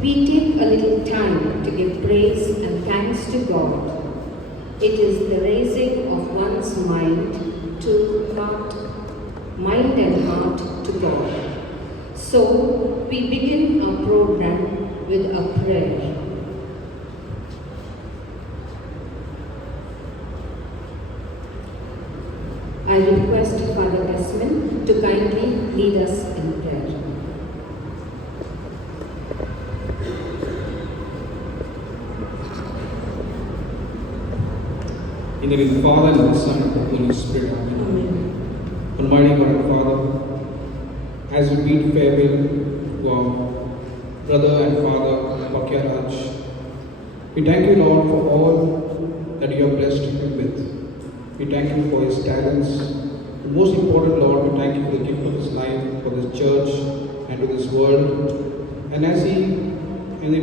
We take a little time to give praise and thanks to God. It is the raising of one's mind and heart to God. So we begin our program with a prayer. I request Father Desmond to kindly lead us in prayer. In the name of the Father, and of the Son, and of the Holy Spirit. Amen. Almighty God and Father, as we bid farewell to our brother and father, Vakya Raj, we thank you, Lord, for all that you have blessed him with. We thank you for his talents. And most important, Lord, we thank you for the gift of his life, for this church, and to this world. And as he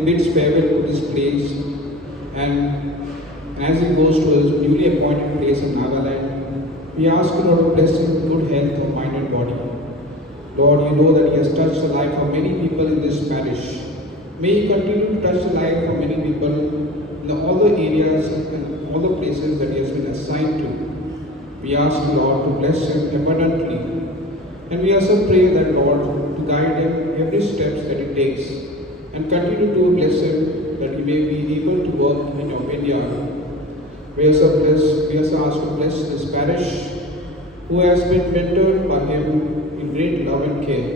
bids farewell to this place, and as he goes to his newly appointed place in Nagaland, we ask you, Lord, to bless him with good health of mind and body. Lord, you know that he has touched the life of many people in this parish. May he continue to touch the life of many people in all the areas and all the places that he has been assigned to. We ask you, Lord, to bless him abundantly. And we also pray that, Lord, to guide him every steps that he takes, and continue to bless him that he may be able to work in your vineyard. We also ask to bless this parish, who has been mentored by him in great love and care.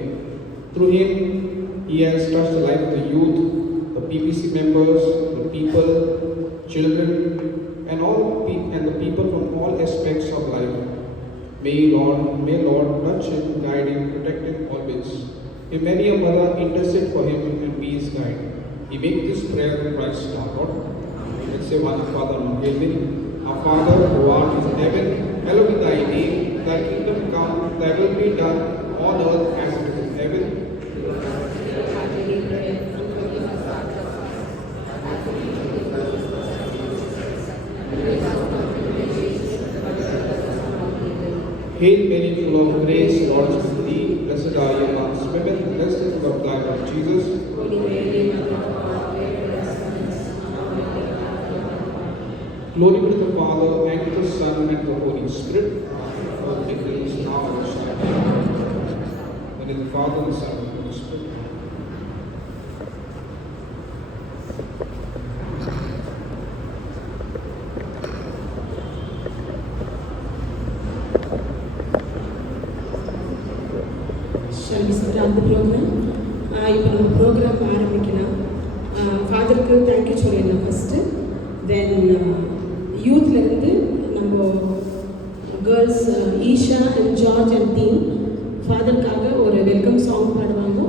Through him, he has touched the life of the youth, the PPC members, the people, children, and the people from all aspects of life. May Lord touch him, guide him, protect him always. May many a mother intercede for him and be his guide. We make this prayer in Christ our Lord. Let's say one Father, our Father who art in heaven, hallowed be thy name. Thy kingdom come, thy will be done on earth as it is in heaven. Hail Mary, full of grace, Lord is with thee. Blessed are you amongst women, blessed is the fruit of thy womb, Jesus. Glory be to the Father, and to the Son, and to the Holy Spirit. All decrees now and shall be. And in the Father, the Son, and the Holy Spirit. Shall we start the program? இப்போ நம்ம ப்ரோக்ராம் ஆரம்பிக்கலாம். ஃபாதருக்கு தேங்க்யூ சொல்லிடலாம் first. Then யூத்லேருந்து நம்ம girls Isha and George and team ஃபாதருக்காக ஒரு welcome song பாடுவாங்க.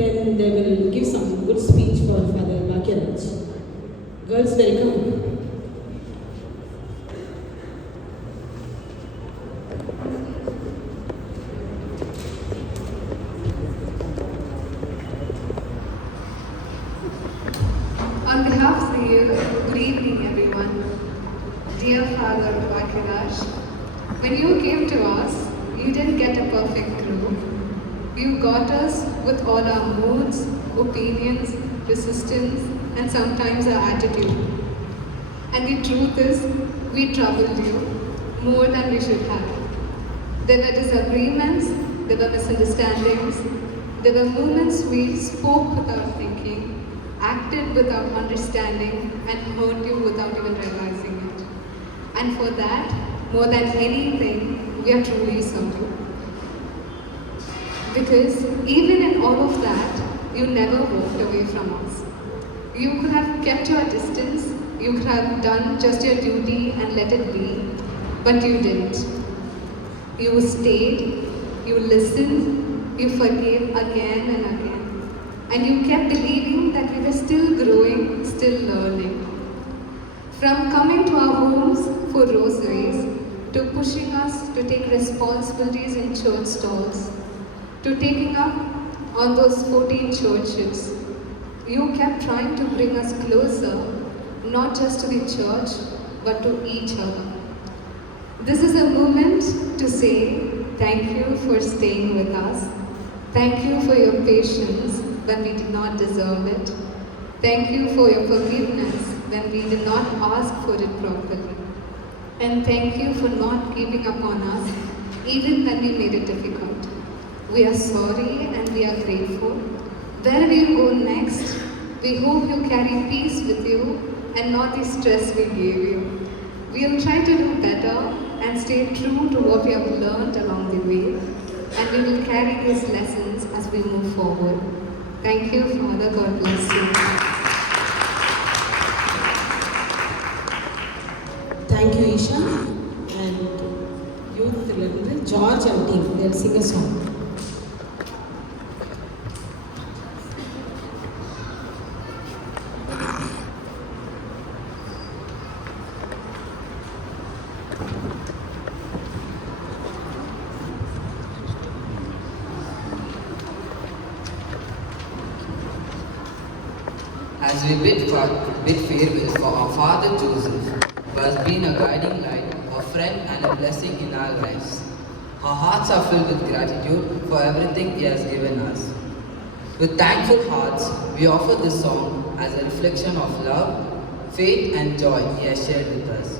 Then they will give some good speech for father Bhagyaraj. Girls welcome. On behalf of the youth, good evening everyone. Dear Father Vakiraj, when you came to us, you didn't get a perfect crew. You got us with all our moods, opinions, resistance, and sometimes our attitude. And the truth is, we troubled you more than we should have. There were disagreements, there were misunderstandings, there were moments we spoke without thinking, acted without understanding, and hurt you without even realizing it. And for that, more than anything, we are truly sorry. Because even in all of that, you never walked away from us. You could have kept your distance, you could have done just your duty and let it be, but you didn't. You stayed, you listened, you forgave again and again. And you kept believing that we were still growing, still learning. From coming to our homes for rosaries, to pushing us to take responsibilities in church stalls, to taking up on those 14 churches, you kept trying to bring us closer, not just to the church, but to each other. This is a moment to say thank you for staying with us. Thank you for your patience when we did not deserve it. Thank you for your forgiveness when we did not ask for it properly. And thank you for not giving up on us even when we made it difficult. We are sorry and we are grateful. Wherever you go next, we hope you carry peace with you and not the stress we gave you. We will try to do better and stay true to what we have learned along the way, and we will carry these lessons as we move forward. Thank you, Father. God bless you. Thank you, Isha. And youth George and team, they'll sing a song. As we bid farewell for our father Joseph, who has been a guiding light, a friend and a blessing in our lives. Our hearts are filled with gratitude for everything he has given us. With thankful hearts, we offer this song as a reflection of love, faith and joy he has shared with us.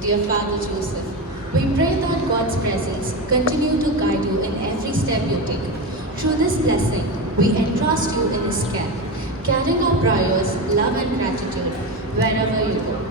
Dear Father Joseph, we pray that God's presence continue to guide you in every step you take. Through this blessing, we entrust you in His care, carrying our prayers, love and gratitude wherever you go.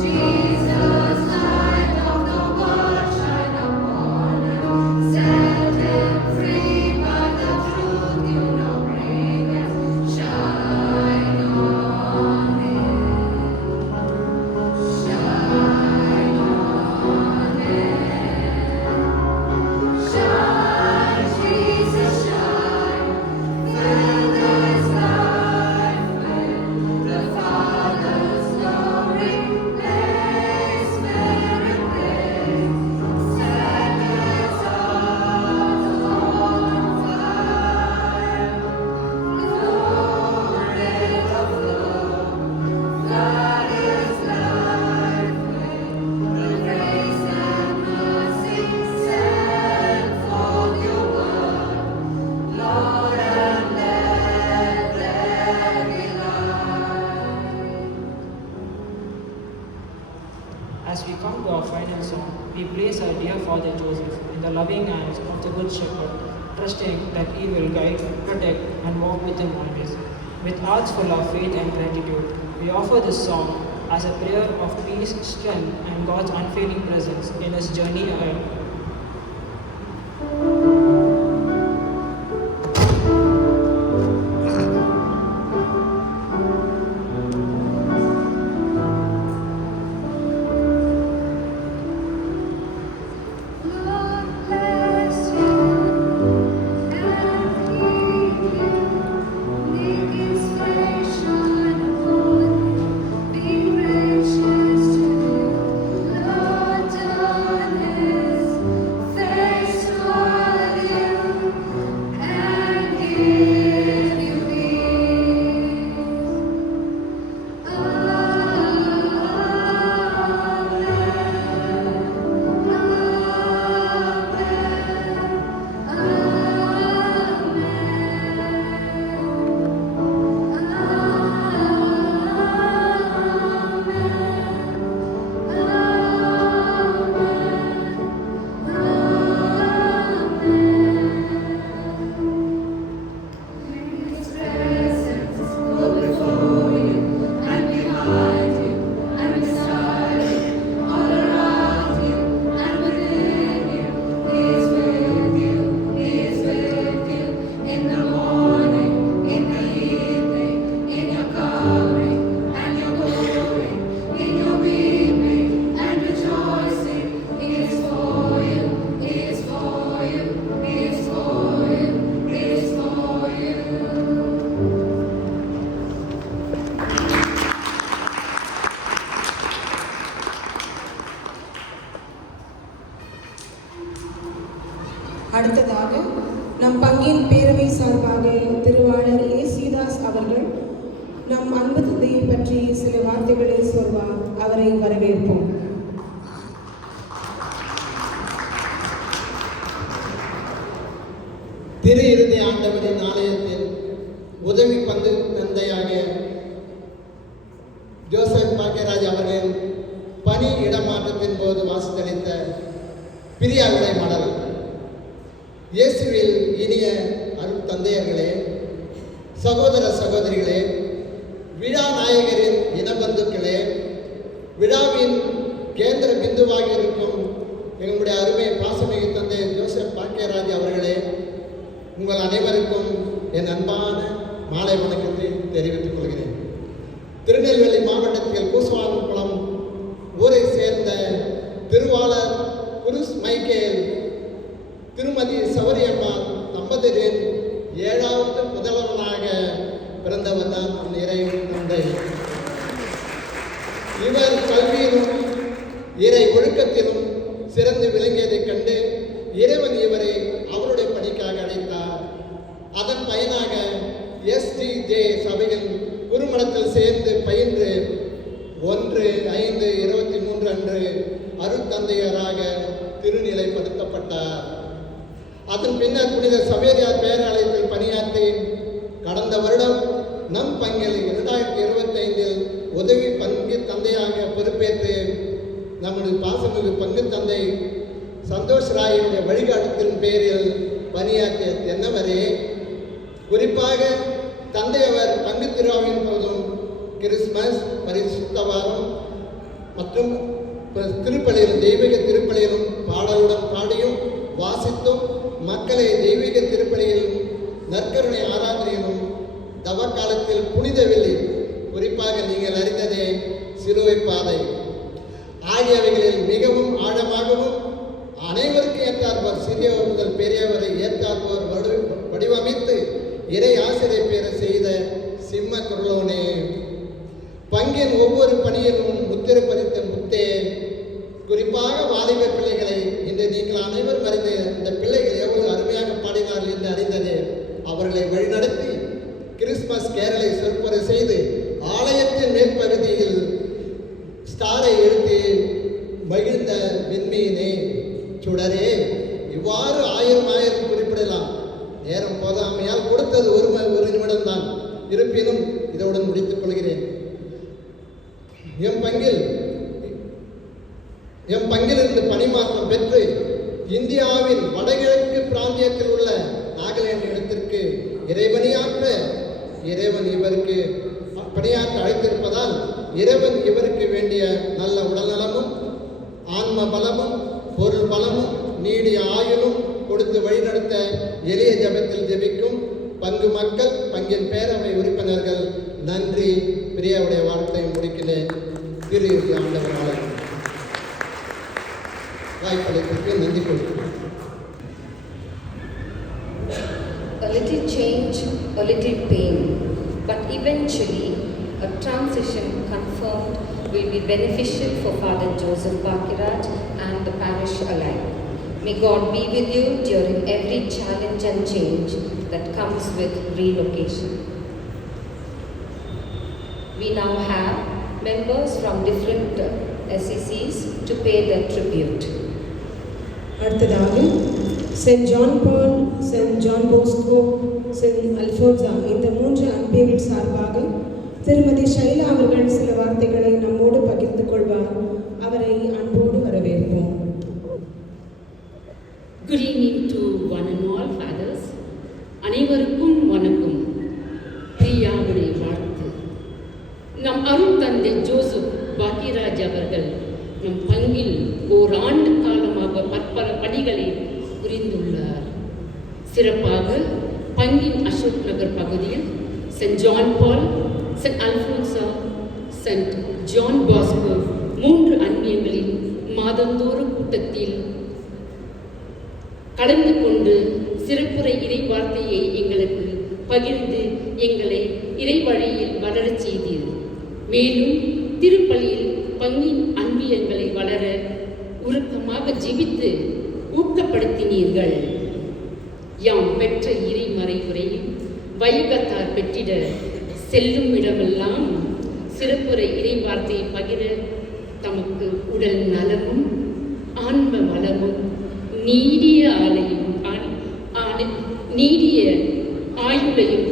Jesus, light of the world. we place our dear Father Joseph in the loving hands of the Good Shepherd, trusting that he will guide, protect, and walk with him always. With hearts full of faith and gratitude, we offer this song as a prayer of peace, strength, and God's unfailing presence in his journey ahead. அடுத்ததாக நம் பங்கின் பேரவை சார்பாக திருவாளர் ஏ சீதாஸ் அவர்கள் நம் அன்பு தந்தையை பற்றி சில வார்த்தைகளை சொல்வார். அவரை வரவேற்போம். திரு இறுதி ஆண்டவரின் ஆலயத்தில் உதவி பங்கு தந்தையாக ஜோசப் பாக்கியராஜ் அவர்களின் பணி இடமாற்றத்தின் போது வாசித்தளித்த பிரியாவிடை மடல். இயேசுவில் இனிய அருட்தந்தையர்களே, சகோதர சகோதரிகளே, விழா நாயகரின் இனபந்துக்களே, விழாவின் கேந்திர பிந்துவாக இருக்கும் எங்களுடைய அருமை பாசமிகு தந்தை ஜோசப் பாக்கியராஜ் அவர்களே, உங்கள் அனைவருக்கும் என் அன்பான மாலை வணக்கத்தை தெரிவித்துக் கொள்கிறேன். திருநெல்வேலி மாவட்டத்தில் கூசுவாங்குளம் ஊரை சேர்ந்த திருவாளர் குருஸ் மைக்கேல் திருமதி சௌரியம்மாள் தம்பதியரின் 7வது புதல்வனாக பிறந்தவர் தான் இறை தந்தை. இவர் கல்வியிலும் இறை ஒழுக்கத்திலும் சிறந்து விளங்கியதைக் கண்டு இறைவன் இவரை அவருடைய பணிக்காக அழைத்தார். அதன் பயனாக STJ சபையின் குருமடத்தில் சேர்ந்து பயின்று 1/5/23 அன்று அருட்தந்தையராக திருநிலைப்படுத்தப்பட்டார். அதன் பின்னர் புனித சவேரியார் பேராலயத்தில் பணியாற்றி கடந்த வருடம் நம் பங்கில் 2025 உதவி பங்கு தந்தையாக பொறுப்பேற்று நம்முடைய பாசமிகு பங்கு தந்தை சந்தோஷ் ராயுடைய வழிகாட்டுதலின் பேரில் பணியாற்றிய தென்னவரே, குறிப்பாக தந்தையவர் பங்கு திருவிழாவின் போதும் கிறிஸ்துமஸ், பரிசுத்த வாரம் மற்றும் திருப்பலியிலும் தெய்வீக திருப்பலியிலும் பாடலுடன் பாடியும் வாசித்தும் மக்களை தெய்வீக திருப்பலியிலும் நற்கருணை ஆராதனையிலும் தவக்காலத்தில் புனித வெள்ளி, குறிப்பாக நீங்கள் அறிந்ததே சிலுவை பாதை ஆகியவைகளில் மிகவும் ஆழமாகவும் அனைவருக்கு ஏற்றாற்போர், சிறியவர் முதல் பெரியவரை ஏற்றாற்போர் வடிவமைத்து இறை ஆசிரியர் பெற செய்த சிம்ம குரலோனே, பங்கின் ஒவ்வொரு பணியிலும் முத்திரை பதித்த முத்தே, குறிப்பாக வாலிப பிள்ளைகளை இன்று நீங்கள் அனைவரும் அறிந்த இந்த பிள்ளைகள் எவ்வளவு அருமையாக பாடினார்கள் என்று அறிந்தது. அவர்களை வழிநடத்தி கிறிஸ்துமஸ் கேரளை சொற்பொறை செய்து ஆலயத்தின் மேற்பகுதியில் ஸ்டாரை எழுத்தி மகிழ்ந்த விண்மீனே சுடரே, இவ்வாறு ஆயிரம் குறிப்பிடலாம். நேரம் போதாமையால் கொடுத்தது ஒரு நிமிடம் தான். இருப்பினும் இதனுடன் முடித்துக் கொள்கிறேன். எம் பங்கிலிருந்து பணிமாற்றம் இந்தியாவின் வடகிழக்கு பிராந்தியத்தில் உள்ள நாகாலாந்து இடத்திற்கு இறைவனியாற்ற இறைவன் இவருக்கு பணியாற்ற அழைத்திருப்பதால் இறைவன் இவருக்கு வேண்டிய நல்ல உடல்நலமும் ஆன்ம பலமும் பொருள் பலமும் நீடிய ஆயுளும் கொடுத்து வழிநடத்த எளிய ஜபத்தில் ஜெபிக்கும் பங்கு மக்கள், பங்கின் பேரவை உறுப்பினர்கள் நன்றி பிரியாவுடைய வார்த்தையை முடிக்கிறேன். திரு ஆண்டவரால் வாய்ப்பளிப்பிற்கு நன்றி கொடுக்கிறேன். A little change, a little pain, but eventually a transition confirmed will be beneficial for Father Joseph Bakiraj and the parish alike. May God be with you during every challenge and change that comes with relocation. We now have members from different SECs to pay their tribute. அடுத்ததாக Saint John Paul, Saint John Bosco, Saint Alphonsa இந்த 3 அன்பியர்கள் சார்பாக திருமதி ஷைலா அவர்கள் சில வார்த்தைகளை நம்மோடு பகிர்ந்து கொள்வார். அவரை அன்போடு வரவேற்போம். Good evening to one and all fathers. அனைவருக்கும் வணக்கம். பிரியாவுடைய வாழ்த்து. நம் அருள் தந்தை ஜோசப் பாக்கியராஜ் அவர்கள் நம் பங்கில் ஓராண்டு காலமாக பற்பல பணிகளை புரிந்துள்ளார். சிறப்பாக பங்கின் அசோக் நகர் பகுதியில் Saint John Paul, Saint Alphonsa, Saint John Bosco 3 அன்பியங்களின் மாதந்தோறும் கூட்டத்தில் கலந்து கொண்டு சிறப்புரை இறை வார்த்தையை எங்களுக்கு பகிர்ந்து எங்களை இறை வழியில் வளரச் செய்தீர். மேலும் திருப்பலியில் பங்கின் அன்பியங்களை வளர உருக்கமாக ஜெபித்து ஊக்கப்படுத்தினீர்கள். யாம் பெற்ற இறை மறைவுரையும் வையகத்தார் பெற்றிட செல்லும் இடமெல்லாம் சிறப்புரை இறை வார்த்தையை பகிர தமக்கு உடல் நலமும் ஆன்ம வளமும் நீடிய ஆயுளையும்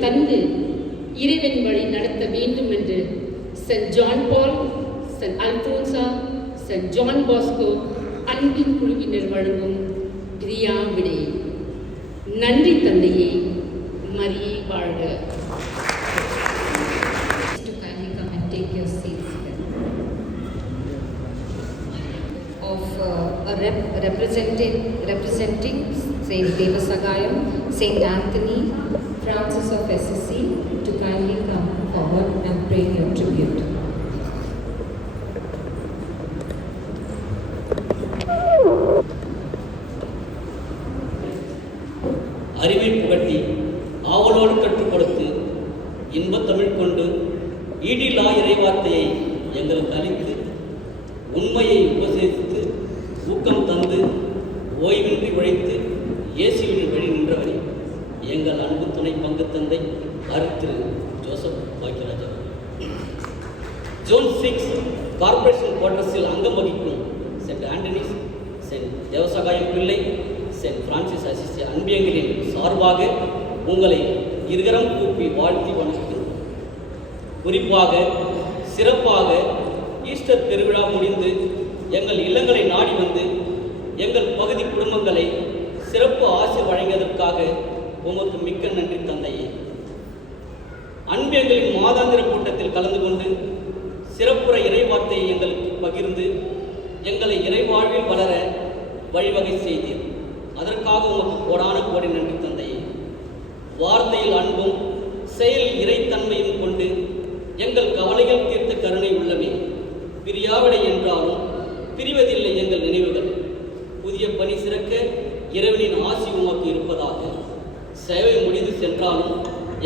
தந்து இறைவன் வழி நடத்த வேண்டும் என்று Saint John Paul, Saint Alphonsa, Saint John Bosco அன்பின் குழுவினர் வழங்கும் பிரியா விடை. நன்றி தந்தையே, மரியே வாழ்க. Representing Saint Devasagayam, Saint Anthony, Francis of SSC, to kindly come forward and pray your tribute. அறிவை புகட்டி ஆவலோடு கற்றுக் கொடுத்து இன்பத் தமிழ் கொண்டு ஈடில்லா இறைவார்த்தையை எங்களுக்கு அளித்து உண்மையை உபதேசித்து ஊக்கம் தந்து ஓய்வின்றி உழைத்து இயேசுவின் வழி நின்றவரே எங்கள் அன்பு துணை பங்கு தந்தை திரு ஜோசப் பாக்கியராஜ் அவர்கள். ஜோன் 6 கார்ப்பரேஷன் குவார்டர்ஸில் அங்கம் வகிக்கும் சென்ட் ஆண்டனிஸ், சென்ட் தேவசகாயம் பிள்ளை, சென்ட் பிரான்சிஸ் அசிசி அன்பியங்களின் சார்பாக உங்களை இருகரம் கூப்பி வாழ்த்தி வணங்குகிறோம். குறிப்பாக சிறப்பாக ஈஸ்டர் பெருவிழா முடிந்து எங்கள் இல்லங்களை நாடி வந்து எங்கள் பகுதி குடும்பங்களை சிறப்பு ஆசை வழங்கியதற்காக உமக்கு மிக்க நன்றி தந்தையே. அன்பியங்களின் மாதாந்திர கூட்டத்தில் கலந்து கொண்டு சிறப்புற இறைவார்த்தையை எங்களுக்கு பகிர்ந்து எங்களை இறைவாழ்வில் வளர வழிவகை செய்தீர். அதற்காக உமக்கு கோடான கோடி நன்றி தந்தையே. வார்த்தையில் அன்பும் செயலில் இறைத்தன்மையும் கொண்டு எங்கள் கவலைகள் தீர்த்த கருணை உள்ளமே. பிரியாவிடை என்றாலும் பிரிவதில்லை எங்கள் நினைவுகள். புதிய பணி சிறக்க இறைவனின் ஆசி உமக்கு இருப்பதாக. சேவை முடிந்து சென்றாலும்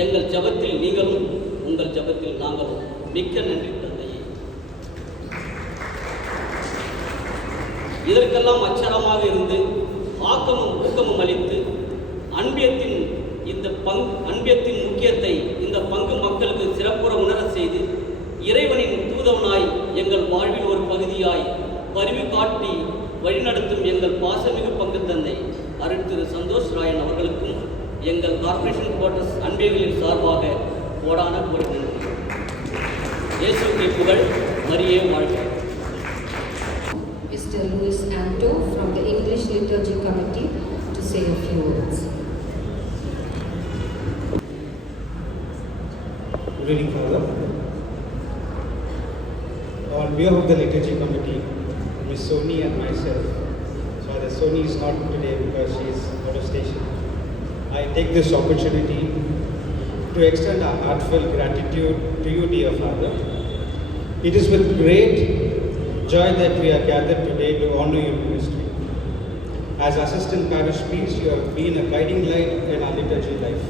எங்கள் ஜபத்தில் நீங்களும் உங்கள் ஜபத்தில் நாங்களும். மிக்க நன்றி தந்தையே. இதற்கெல்லாம் அச்சரமாக இருந்து ஆக்கமும் ஊக்கமும் அளித்து அன்பியத்தின் முக்கியத்தை இந்த பங்கு மக்களுக்கு சிறப்புற உணர செய்து இறைவனின் தூதவனாய் எங்கள் வாழ்வில் ஒரு பகுதியாய் பரிவு காட்டி வழிநடத்தும் எங்கள் பாசமிகு பங்கு தந்தை திரு சந்தோஷ் ராயன் அவர்களுக்கும் எங்கள் கார்ப்பரேஷன் குவார்டர்ஸ் அன்பியர்களின் சார்பாக கோடான கோடி நன்றி. இயேசுவின் புகழ், மரியே வாழ்க. Mr. Luis Anto from the English Liturgy Committee. say a few words. Good evening, Father. On behalf of the liturgy committee, Miss Soni and myself, Father Soni is not today because she is out of station. I take this opportunity to extend our heartfelt gratitude to you, dear Father. It is with great joy that we are gathered today to honor your ministry. As assistant parish priest, you have been a guiding light in our liturgy life.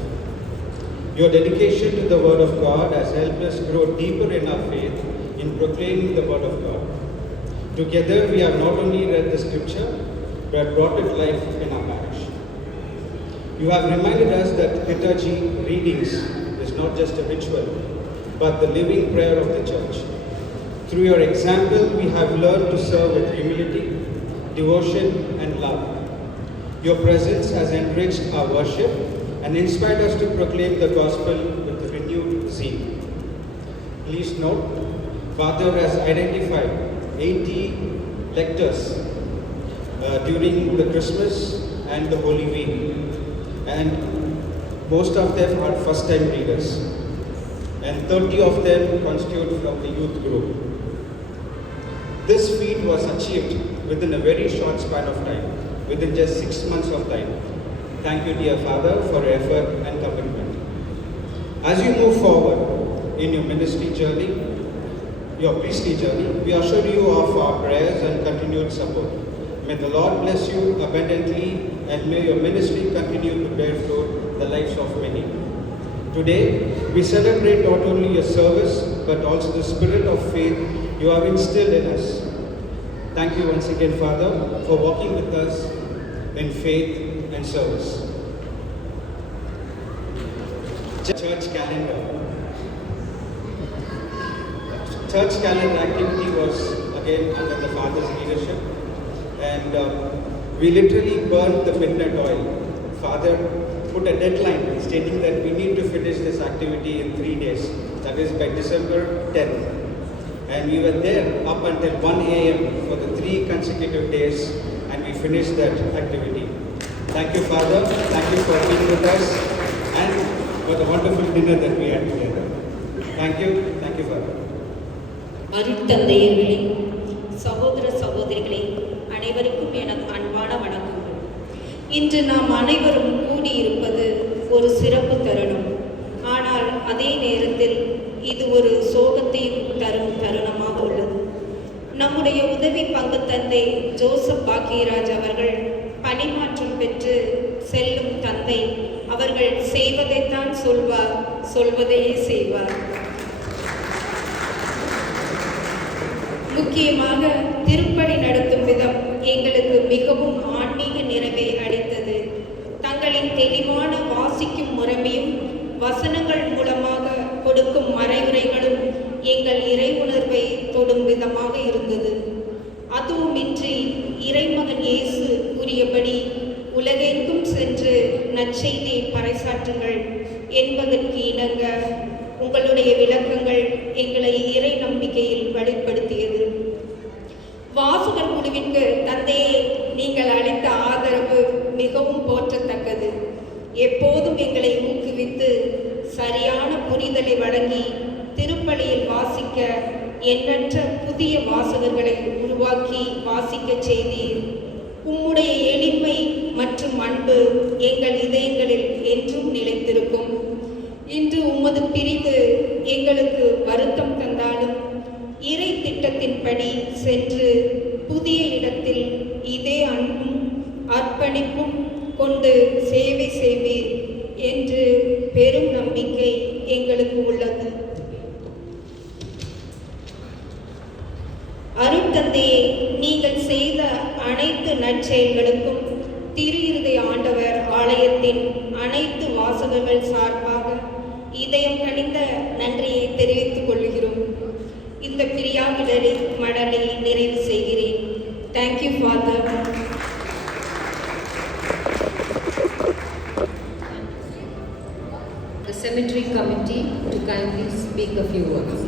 Your dedication to the Word of God has helped us grow deeper in our faith in proclaiming the Word of God. Together, we have not only read the Scripture, but brought it life in our parish. You have reminded us that liturgy readings is not just a ritual, but the living prayer of the Church. Through your example, we have learned to serve with humility, devotion, and love. Your presence has enriched our worship and inspired us to proclaim the gospel with renewed zeal. Please note, Father has identified 80 lectors during the Christmas and the Holy Week, and most of them are first-time readers, and 30 of them constitute from the youth group. This feat was achieved within a very short span of time, within just 6 months of time. Thank you, dear Father, for your effort and commitment. As you move forward in your ministry journey, your priestly journey, we assure you of our prayers and continued support. May the Lord bless you abundantly, and may your ministry continue to bear fruit in the lives of many. Today, we celebrate not only your service, but also the spirit of faith you have instilled in us. Thank you once again, Father, for walking with us in faith and service. Church calendar. Church calendar activity was again under the Father's leadership, and we literally burned the midnight oil. Father put a deadline stating that we need to finish this activity in 3 days, that is by December 10th. And we were there up until 1 a.m. for the 3 consecutive days, and we finished that activity. Thank you, Father. Thank you for being with us and for the wonderful dinner that we had together. Thank you. Thank you, Father. அருட்தந்தையர்களே, சகோதர சகோதரிகளே, அனைவருக்கும் எனது அன்பான வணக்கங்கள். இன்று நாம் அனைவரும் கூடியிருப்பது ஒரு சிறப்பு தருணம். ஆனால் அதே நேரத்தில் இது ஒரு சோகத்தையும் தரும் தருணமாக உள்ளது. நம்முடைய உதவி பங்கு தந்தை ஜோசப் பாக்கியராஜ் அவர்கள் பணிமாற்றம் பெற்று செல்லும் தந்தை அவர்கள் செய்வதைத்தான் சொல்வார், சொல்வதையே செய்வார். முக்கியமாக திருப்பலி நடத்தும் விதம் எங்களுக்கு மிகவும் ஆன்மீக நிறைவை அளித்தது. தங்களின் தெளிவான வாசிக்கும் முறைமையும் வசனங்கள் மூலமாக கொடுக்கும் மறைவுரைகளும் எங்கள் இறை உணர்வை தொடும் விதமாக இருந்தது. அதுவுமின்றி இறைமகன் இயேசு கூறியபடி உலகெங்கும் சென்று நற்செய்தியை பறைசாற்றுங்கள் என்பதற்கு இணங்க உங்களுடைய விளக்கங்கள் எங்களை இறை நம்பிக்கையில் வலுப்படுத்தியது. வாசகர் குழுவிற்கு தந்தையே நீங்கள் அளித்த ஆதரவு மிகவும் போற்றத்தக்கது. எப்போதும் எங்களை ஊக்குவித்து சரியான புரிதலை வழங்கி திருப்பலியில் வாசிக்க எண்ணற்ற புதிய வாசகர்களை உருவாக்கி வாசிக்க செய்தீர். உம்முடைய எளிமை மற்றும் அன்பு எங்கள் இதயங்களில் என்றும் நிலைத்திருக்கும். இன்று உமது பிரிவு எங்களுக்கு வருத்தம் தந்தாலும் இறை திட்டத்தின்படி சென்று புதிய இடத்தில் இதே அன்பும் அர்ப்பணிப்பும் கொண்டு சேவை செய்வீர் என்று பெரும் நம்பிக்கை எங்களுக்கு உள்ளது. அருட்தந்தையே, நீங்கள் செய்த அனைத்து நற்செயல்களுக்கும் திரு இருதய ஆண்டவர் ஆலயத்தின் அனைத்து வாசகர்கள் சார்பாக இதயம் கனிந்த நன்றியை தெரிவித்துக் கொள்கிறோம். இந்த பிரியாவிடரை மடலை நிறைவு செய்கிறேன். Thank you father. The cemetery committee to kindly speak a few words.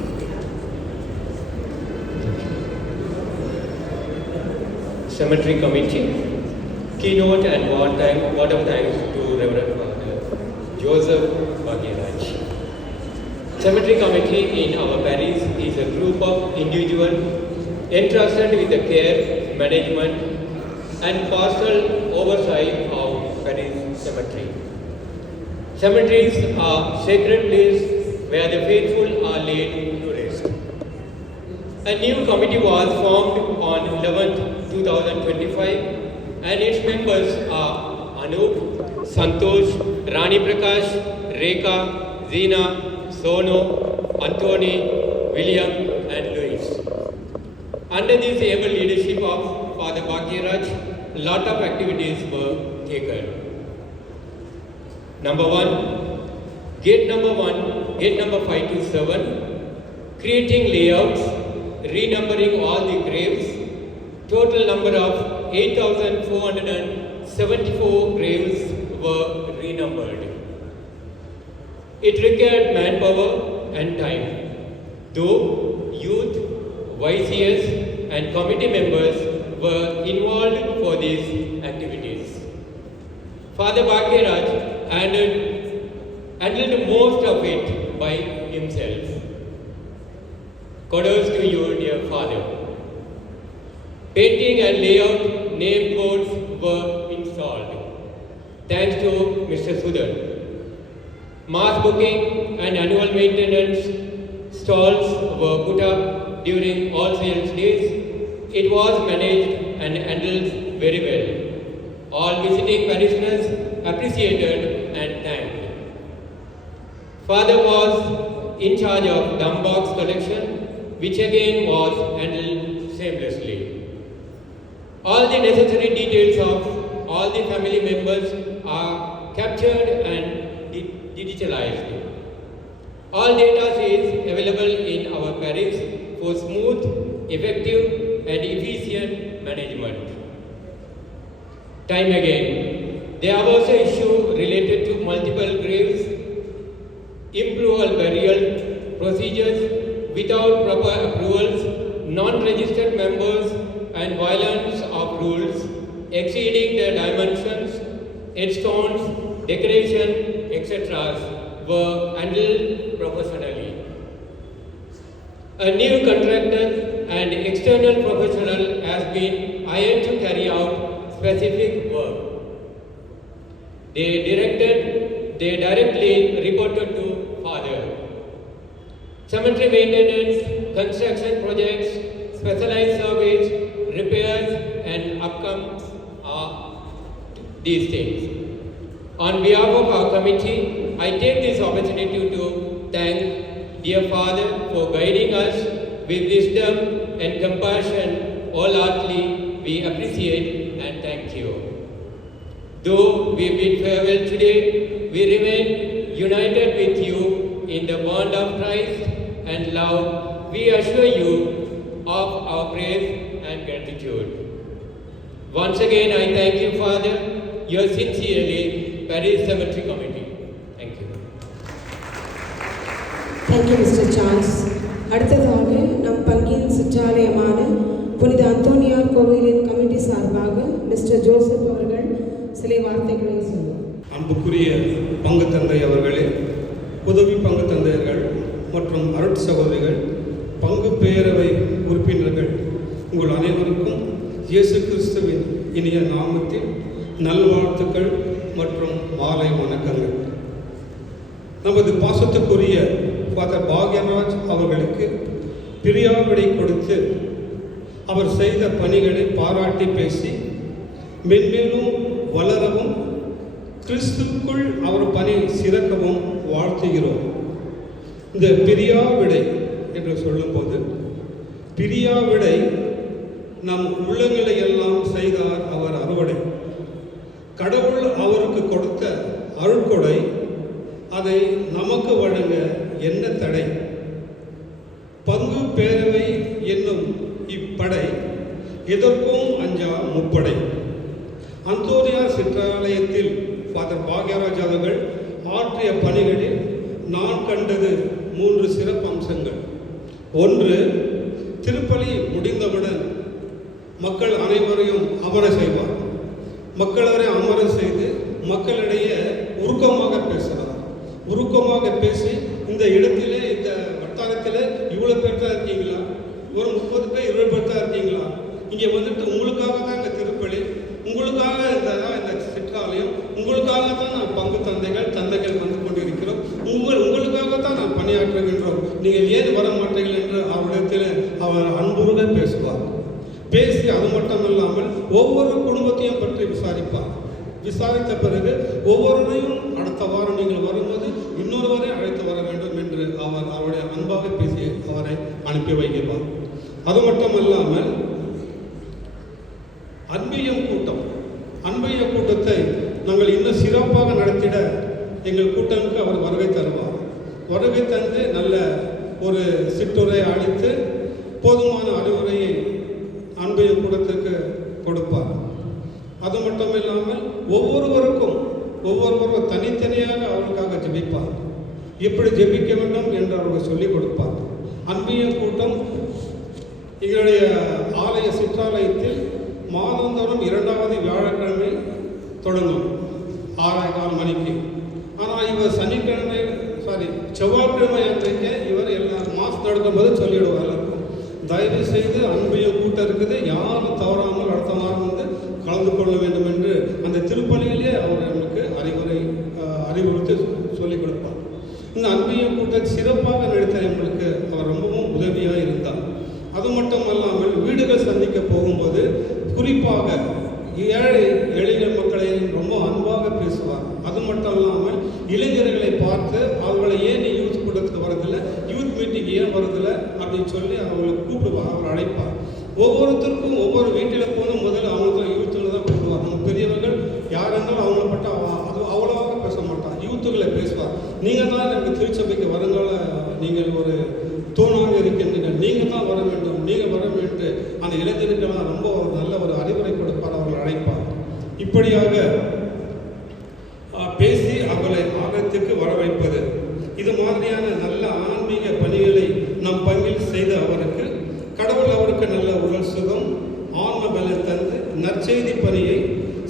Cemetery committee. Keynote and word of thanks to Reverend Father Joseph Bhagyaraj. Cemetery Committee in our parish is a group of individuals entrusted with the care, management and pastoral oversight of parish cemetery. Cemeteries are sacred places where the faithful are laid to rest. A new committee was formed on 11th, 2025 and its members are Anup, Santosh, Rani Prakash, Rekha, Zina, Sono, Anthony, William and Louis. Under this able leadership of Father Bhagyaraj, a lot of activities were taken. Number 1, gate number 5 to 7, creating layouts, renumbering all the graves. Total number of 8,474 graves were renumbered. It required manpower and time, though youth, YCS and committee members were involved for these activities. Father Bhagyaraj handled most of it by himself. Kudos to you, dear Father. Painting and layout name boards were installed. Thanks to Mr. Sudan. Mass booking and annual maintenance stalls were put up during all sales days. It was managed and handled very well. All visiting parishioners appreciated and thanked. Father was in charge of dumb box collection, which again was handled seamlessly. All the necessary details of all the family members are captured and digitalized. All data is available in our parish for smooth, effective and efficient management. Time again, there are also issues related to multiple graves, improval burial procedures without proper approvals, non-registered members and violence of rules exceeding their dimensions, headstones, decoration, etc. were handled professionally. A new contractor and external professional has been hired to carry out specific work. They directly reported to Father. Cemetery maintenance, construction projects, specialized surveys, repairs and outcomes are these things. On behalf of our committee, I take this opportunity to thank dear Father for guiding us with wisdom and compassion. Wholeheartedly we appreciate and thank you. Though we bid farewell today, we remain united with you in the bond of Christ and love. We assure you of our praise and gratitude. Once again, I thank you, Father. Yours sincerely, Parish Cemetery Committee. Thank you. Thank you, Mr. Charles. அடுத்ததாக நம் பங்கின் சிற்றாலயமான புனித அந்தோனியார் கோவிலின் கமிட்டி சார்பாக mister Joseph அவர்கள் சில வார்த்தைகளை சொல்லுவார். அன்புக்குரிய பங்கு தந்தை அவர்களே, உதவி பங்கு தந்தையர்கள் மற்றும் அருட் சகோதரிகள், பங்கு பேரவை உறுப்பினர்கள், உங்கள் அனைவருக்கும் இயேசு கிறிஸ்துவின் இனிய நாமத்தில் நல்வாழ்த்துக்கள் மற்றும் மாலை வணக்கங்கள். நமது பாசத்துக்குரிய ஃபாதர் பாக்யராஜ் அவர்களுக்கு பிரியாவிடை கொடுத்து அவர் செய்த பணிகளை பாராட்டி பேசி மென்மேலும் வளரவும் கிறிஸ்துக்குள் அவர் பணி சிறக்கவும் வாழ்த்துகிறோம். இந்த பிரியாவிடை என்று சொல்லும்போது, பிரியாவிடை நம் உள்ளங்களை எல்லாம் செய்தார் அவர் அறுவடை. கடவுள் அவருக்கு கொடுத்த அருட்கொடை, அதை நமக்கு வழங்க என்ன தடை? பங்கு பேரவை என்னும் இப்படை எதற்கும் அஞ்சா முப்படை. அந்தோனியார் சிற்றாலயத்தில் ஃபாதர் பாக்யராஜ் அவர்கள் ஆற்றிய பணிகளில் நான் கண்டது 3 சிறப்பு அம்சங்கள். ஒன்று, திருப்பலி முடிந்தவுடன் மக்கள் அனைவரையும் அமர செய்வார். மக்களவரை அமர செய்து மக்களிடையே உருக்கமாக பேசுகிறார். உருக்கமாக பேசி இந்த இடத்திலே இந்த வட்டாரத்தில் இவ்வளோ பேர் தான் இருக்கீங்களா, ஒரு 30 பேர் 20 பேர் தான் இருக்கீங்களா, இங்கே வந்துட்டு உங்களுக்காக தான் இந்த திருப்பலி, உங்களுக்காக இந்த சிற்றாலயம், உங்களுக்காக தான் நான் பங்கு தந்தைகள் வந்து கொண்டிருக்கிறோம், உங்களுக்காக தான் நான் பணியாற்றுகின்றோம், நீங்கள் ஏன் வர மாட்டீர்கள் என்று அவரிடத்தில் அவர் அன்புருக பேசுவார். பேசி அது மட்டும் இல்லாமல் ஒவ்வொரு குடும்பத்தையும் பற்றி விசாரிப்பார். விசாரித்த பிறகு ஒவ்வொருவரையும் அடுத்த வாரம் நீங்கள் வரும்போது இன்னொருவரை அழைத்து வர வேண்டும் என்று அவருடைய அன்பாக பேசி அவரை அனுப்பி வைக்கிறார். அது மட்டும் இல்லாமல் அன்பியம் கூட்டத்தை நாங்கள் இன்னும் சிறப்பாக நடத்திட எங்கள் கூட்டத்துக்கு அவர் வருகை தருவார். வருகை தந்து நல்ல ஒரு சிற்றுரை அளித்து போதுமான அறிவுரையை அன்பிய கூட்டத்திற்கு கொடுப்பார். அது மட்டும் இல்லாமல் ஒவ்வொருவரும் தனித்தனியாக அவர்களுக்காக ஜெபிப்பார். எப்படி ஜெபிக்க வேண்டும் என்று அவர்கள் சொல்லிக் கொடுப்பார். அன்பிய கூட்டம் எங்களுடைய ஆலய சிற்றாலயத்தில் மாதந்தோறும் 2வது வியாழக்கிழமை தொடங்கும் 6:15 மணிக்கு. ஆனால் இவர் செவ்வாய்க்கிழமை அன்றைக்கு இவர் எல்லாம் மாஸ் நடக்கும்போது சொல்லிவிடுவார் எல்லாருக்கும், தயவு செய்து அன்பிய கூட்டம் இருக்குது, யாரும் தவறாமல் அடுத்த வாரம் வந்து கலந்து கொள்ள வேண்டும் என்று அந்த திருப்பலியிலே அவர் நமக்கு அறிவுறுத்தி சொல்லிக் கொடுப்பார். இந்த அன்பிய கூட்டத்தை சிறப்பாக நடத்த எங்களுக்கு அவர் ரொம்பவும் உதவியாக இருந்தார். அது மட்டும் அல்லாமல் வீடுகள் சந்திக்க போகும்போது குறிப்பாக ஏழை எளிய மக்களை ரொம்ப அன்பாக பேசுவார். அது மட்டும் இல்லாமல் இளைஞர்களை பார்த்து அவர்களை ஏன் யூத் கூட்டத்துக்கு வரதில்லை, யூத் மீட்டிங் ஏன் வரதில்லை அப்படின்னு சொல்லி அவங்களை கூப்பிடுவார், அவர் அழைப்பார். ஒவ்வொருத்தருக்கும் ஒவ்வொரு வீட்டில் போகணும் முதல்ல அவங்க தான் யூத்தில் தான் கூப்பிடுவார். நம்ம பெரியவர்கள் யார் இருந்தாலும் அவங்கள பட்ட அது அவ்வளோவாக பேச மாட்டார், யூத்துக்களை பேசுவார். நீங்கள் தான் எனக்கு திருச்சபைக்கு வருங்கால நீங்கள் ஒரு தூணாக இருக்கின்றீர்கள், நீங்கள் தான் வர வேண்டும், நீங்கள் வர வேண்டும். அந்த இளைஞர்களெல்லாம் ரொம்ப ஒரு நல்ல ஒரு அறிவுரை கொடுப்பார், அவர்கள் அழைப்பார். இப்படியாக பேசி அவர்களை ஆலயத்துக்கு வர வைப்பது, இது மாதிரியான நல்ல ஆன்மீக பணிகளை நம் பங்கில் செய்த அவருக்கு கடவுள் அவருக்கு நல்ல உடல் சுகம் ஆன்ம பலம் தந்து நற்செய்தி பணியை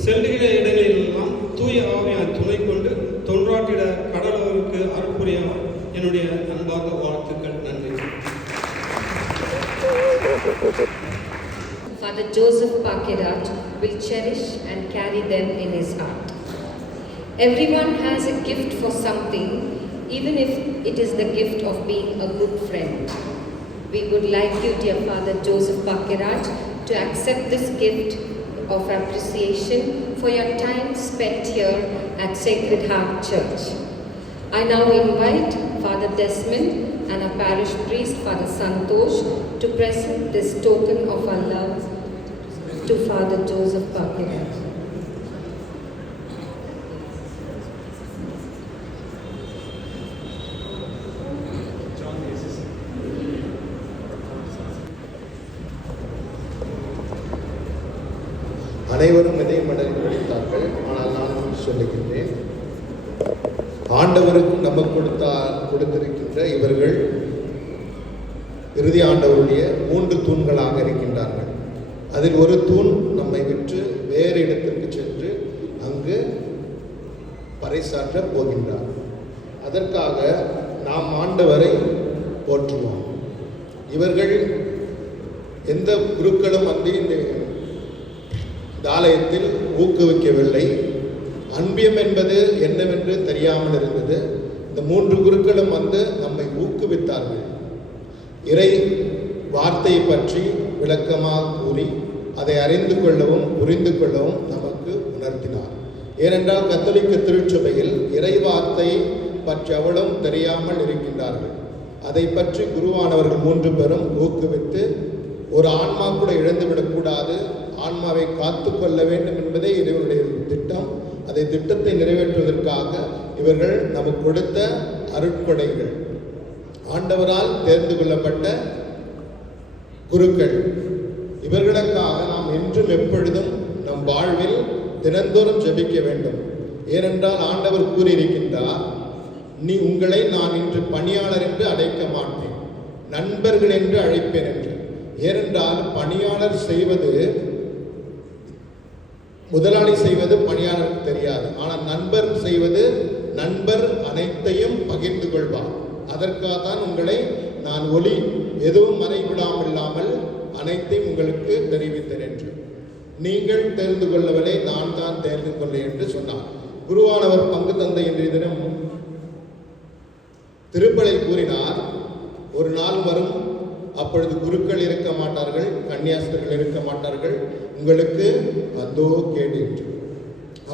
செல்லுகிற இடங்களிலெல்லாம் தூய ஆவியார் துணை கொண்டு தொன்றாட்டிட கடவுள் அவருக்கு அருள்புரிய என்னுடைய அன்பார்ந்த வாழ்த்துக்கள். நன்றி. Father Joseph Pakiraj will cherish and carry them in his heart. Everyone has a gift for something, even if it is the gift of being a good friend. We would like you, dear Father Joseph Pakiraj, to accept this gift of appreciation for your time spent here at Sacred Heart Church. I now invite Father Desmond and our parish priest, Father Santosh, to present this token of our love to Father Joseph Pakiraj. அனைவரும் இதே மடலில் படித்தார்கள். ஆனால் நான் சொல்லுகின்றேன், ஆண்டவருக்கும் நமக்கு கொடுத்திருக்கின்ற இவர்கள் இறுதி ஆண்டவருடைய 3 தூண்களாக இருக்கின்றார்கள். அதில் ஒரு தூண் நம்மை விற்று வேறு இடத்திற்கு சென்று அங்கு பறைசாற்ற போகின்றார். அதற்காக நாம் ஆண்டவரை போற்றுவோம். இவர்கள் எந்த குருக்களும் வந்து இந்த ஆலயத்தில் ஊக்குவிக்கவில்லை. அன்பியம் என்பது என்னவென்று தெரியாமல் இருந்தது. இந்த 3 குருக்களும் வந்து நம்மை ஊக்குவித்தார்கள். இறை வார்த்தையை பற்றி விளக்கமாக கூறி அதை அறிந்து கொள்ளவும் புரிந்து கொள்ளவும் நமக்கு உணர்த்தினார். ஏனென்றால் கத்தோலிக்க திருச்சபையில் இறை வார்த்தை பற்றி அவ்வளவும் தெரியாமல் இருக்கின்றார்கள். அதை பற்றி குருவானவர்கள் 3 பேரும் ஊக்குவித்து ஒரு ஆன்மா கூட இழந்துவிடக்கூடாது, ஆன்மாவை காத்து கொள்ள வேண்டும் என்பதே இவருடைய திட்டம். அதை திட்டத்தை நிறைவேற்றுவதற்காக இவர்கள் நமக்கு கொடுத்த அருட்கொடைகள், ஆண்டவரால் தேர்ந்து கொள்ளப்பட்ட குருக்கள். இவர்களுக்காக நாம் என்றும் எப்பொழுதும் நம் வாழ்வில் தினந்தோறும் ஜெபிக்க வேண்டும். ஏனென்றால் ஆண்டவர் கூறியிருக்கின்றார், உங்களை நான் இன்று பணியாளர் என்று அழைக்க மாட்டேன், நண்பர்கள் என்று அழைப்பேன் என்று. ஏனென்றால் பணியாளர் செய்வது முதலாளி செய்வது பணியாளருக்கு தெரியாது. ஆனால் நண்பர் செய்வது நண்பர் அனைத்தையும் பகிர்ந்து கொள்வார். அதற்காக தான் உங்களை நான் ஒளி எதுவும் மறைவிடாமல் அனைத்தையும் உங்களுக்கு தெரிவித்தேன் என்று. நீங்கள் தெரிந்து கொள்ளவில்லை, நான் தான் தெரிந்து கொள்ளேன் என்று சொன்னார். குருவானவர் பங்கு தந்தை இன்றைய தினம் திருப்பலில் கூறினார், ஒரு நாள் வரும், அப்பொழுது குருக்கள் இருக்க மாட்டார்கள், கன்னியாஸ்தர்கள் இருக்க மாட்டார்கள், உங்களுக்கு அதோ கேடு என்று.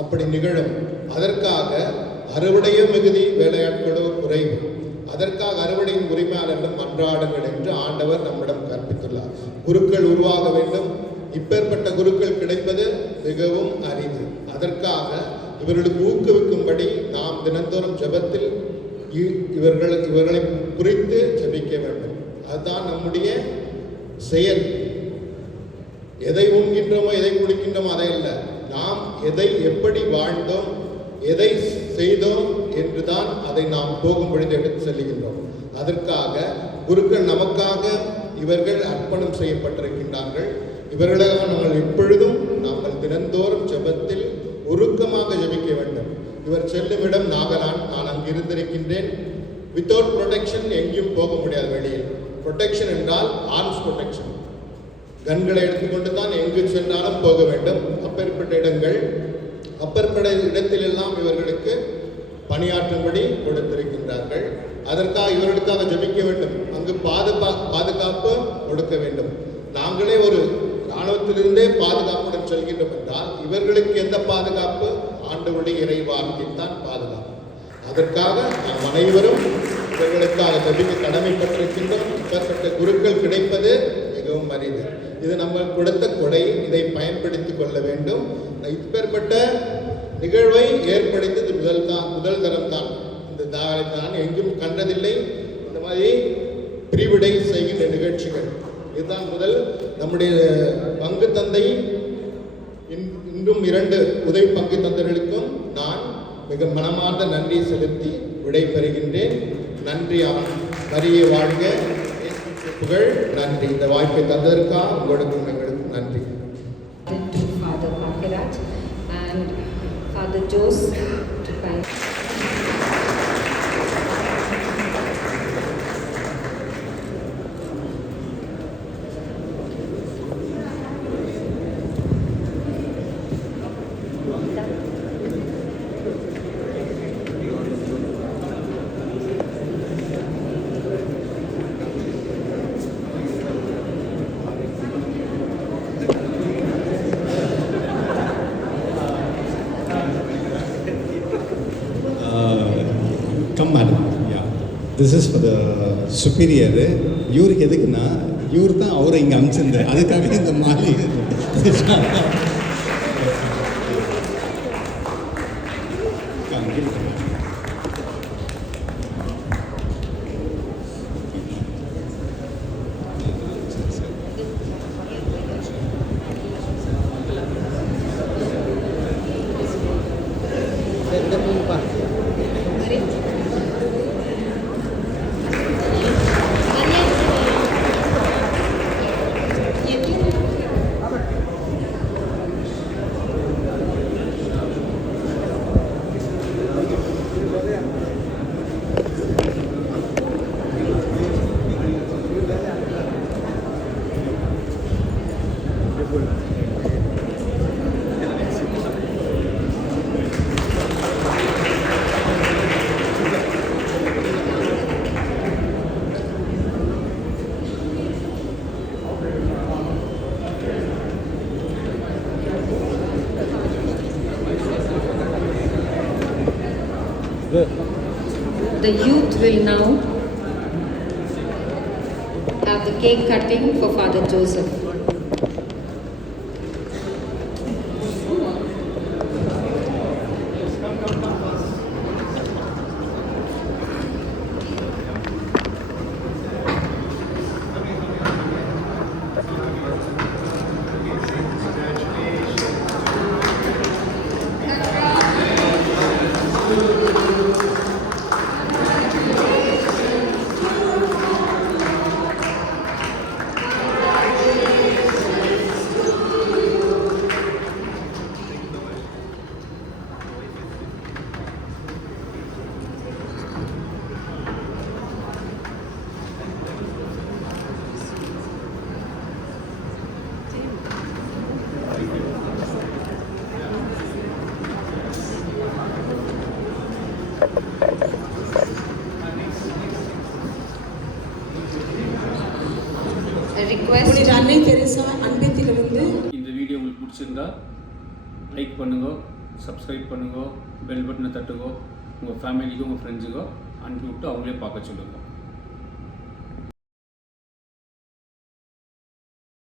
அப்படி நிகழும். அதற்காக அறுவடையோ மிகுதி, வேலையாட்களோ குறைவு. அதற்காக அறுவடையின் உரிமையாளர்களும் மன்றாடுங்கள் என்று ஆண்டவர் நம்மிடம் கற்பித்துள்ளார். குருக்கள் உருவாக வேண்டும். இப்பேற்பட்ட குருக்கள் கிடைப்பது மிகவும் அரிது. அதற்காக இவர்களுக்கு ஊக்குவிக்கும்படி நாம் தினந்தோறும் ஜெபத்தில் இவர்களை குறித்து ஜெபிக்க வேண்டும். அதுதான் நம்முடைய செயல். எதை உண்கின்றோமோ எதை குடிக்கின்றோமோ அதை அல்ல, நாம் எதை எப்படி வாழ்ந்தோம், எதை செய்தோம் என்றுதான் அதை நாம் போகும் பொழுது எடுத்து செல்லுகின்றோம். அதற்காக குருக்கள் நமக்காக இவர்கள் அர்ப்பணம் செய்யப்பட்டிருக்கின்றார்கள். இவர்களாக நாங்கள் எப்பொழுதும் நாங்கள் தினந்தோறும் ஜெபத்தில் உருக்கமாக ஜெபிக்க வேண்டும். இவர் செல்லும் இடம் நாகலாந்து, நான் அங்கு இருந்திருக்கின்றேன். வித்தவுட் ப்ரொடெக்ஷன் எங்கேயும் போக முடியாது வெளியில். ப்ரொடெக்ஷன் என்றால் ஆர்ம்ஸ் ப்ரொடெக்ஷன், கன்களை எடுத்துக்கொண்டு தான் எங்கு சென்றாலும் போக வேண்டும். அப்பேற்பட்ட இடங்கள், அப்பேற்பட்ட இடத்திலெல்லாம் இவர்களுக்கு பணியாற்றும்படி கொடுத்திருக்கின்றார்கள். அதற்காக இவர்களுக்காக ஜெபிக்க வேண்டும். அங்கு பாதுகாப்பு கொடுக்க வேண்டும். நாங்களே ஒரு இராணுவத்திலிருந்தே பாதுகாப்புடன் செல்கின்றோம் என்றால் இவர்களுக்கு எந்த பாதுகாப்பு? ஆண்டவருடைய இறை வார்த்தைத்தான் பாதுகாப்பு. அதற்காக நாம் அனைவரும் இவர்களுக்காக ஜெபிக்க கடமைப்பட்டிருக்கின்றோம். இப்பேற்பட்ட குருக்கள் கிடைப்பது மிகவும் அரிது. இது நம்ம கொடுத்த கொடை, இதை பயன்படுத்திக் கொள்ள வேண்டும். இப்பேற்பட்ட நிகழ்வை ஏற்படுத்தியது முதல் தரம் தான். இந்த நான் எங்கும் கண்டதில்லை இந்த மாதிரி பிரிவிடை செய்கின்ற நிகழ்ச்சிகள். இதுதான் முதல். நம்முடைய பங்கு தந்தை இன்றும் 2 உதவி பங்கு தந்தைகளுக்கும் நான் மிக மனமார்ந்த நன்றி செலுத்தி விடைபெறுகின்றேன். நன்றி. மரியே வாழ்க, புகழ். நன்றி. இந்த வாய்ப்பை தந்ததற்காக உங்களுக்கும் எங்களுக்கும் நன்றி. Father Pakiraj and Father Jose to find. Come madam, yeah. This is for the superior. இவருக்கு எதுக்குன்னா இவர் தான் அவரை இங்கே அனுப்பிச்சிருந்தார், அதுக்காக இந்த மாலை. The youth will now have the cake cutting for Father Joseph. request. புனித அன்னை தெரசா அன்பியத்திலிருந்து இந்த வீடியோ உங்களுக்கு பிடிச்சிருந்தா லைக் பண்ணுங்க, சப்ஸ்கிரைப் பண்ணுங்க, பெல் பட்டனை தட்டுங்க, உங்கள் ஃபேமிலிக்கோ உங்கள் ஃப்ரெண்ட்ஸுக்கோ அனுப்பி விட்டு அவங்களே பார்க்க சொல்லுங்கள்.